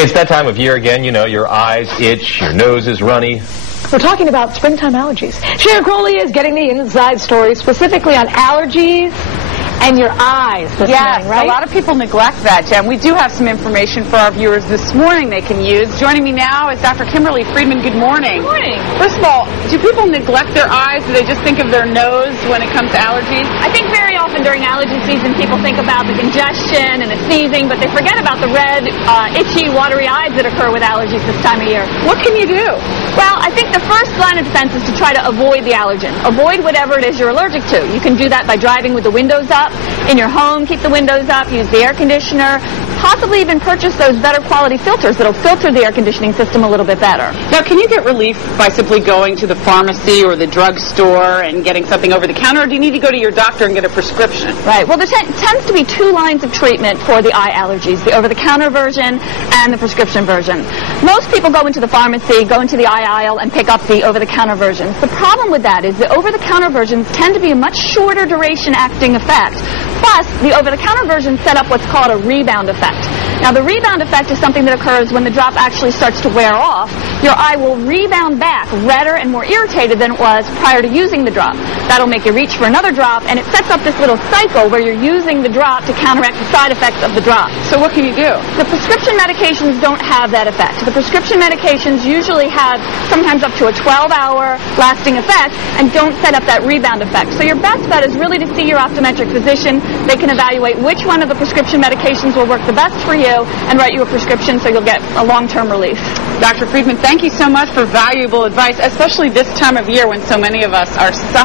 Hey, it's that time of year again. You know, your eyes itch, your nose is runny. We're talking about springtime allergies. Sharon Crowley is getting the inside story specifically on allergies and your eyes this morning, right? A lot of people neglect that, Jen. We do have some information for our viewers this morning they can use. Joining me now is Dr. Kimberly Friedman. Good morning. Good morning. First of all, do people neglect their eyes? Do they just think of their nose when it comes to allergies? I think very often during allergy season people think about the congestion and the sneezing, but they forget about the red, itchy, watery eyes that occur with allergies this time of year. What can you do? Well, I think the first line of defense is to try to avoid the allergen. Avoid whatever it is you're allergic to. You can do that by driving with the windows up. In your home, keep the windows up, use the air conditioner, possibly even purchase those better quality filters that'll filter the air conditioning system a little bit better. Now, can you get relief by simply going to the pharmacy or the drugstore and getting something over the counter, or do you need to go to your doctor and get a prescription? Right. Well, there tends to be two lines of treatment for the eye allergies, the over-the-counter version and the prescription version. Most people go into the pharmacy, go into the eye aisle, and pick up the over-the-counter versions. The problem with that is the over-the-counter versions tend to be a much shorter duration acting effect. Plus, the over-the-counter version set up what's called a rebound effect. Now, the rebound effect is something that occurs when the drop actually starts to wear off. Your eye will rebound back redder and more irritated than it was prior to using the drop. That'll make you reach for another drop, and it sets up this little cycle where you're using the drop to counteract the side effects of the drop. So what can you do? The prescription medications don't have that effect. The prescription medications usually have sometimes up to a 12-hour lasting effect and don't set up that rebound effect. So your best bet is really to see your optometric physician. They can evaluate which one of the prescription medications will work the best for you and write you a prescription so you'll get a long-term relief. Dr. Friedman, thank you so much for valuable advice, especially this time of year when so many of us are suffering.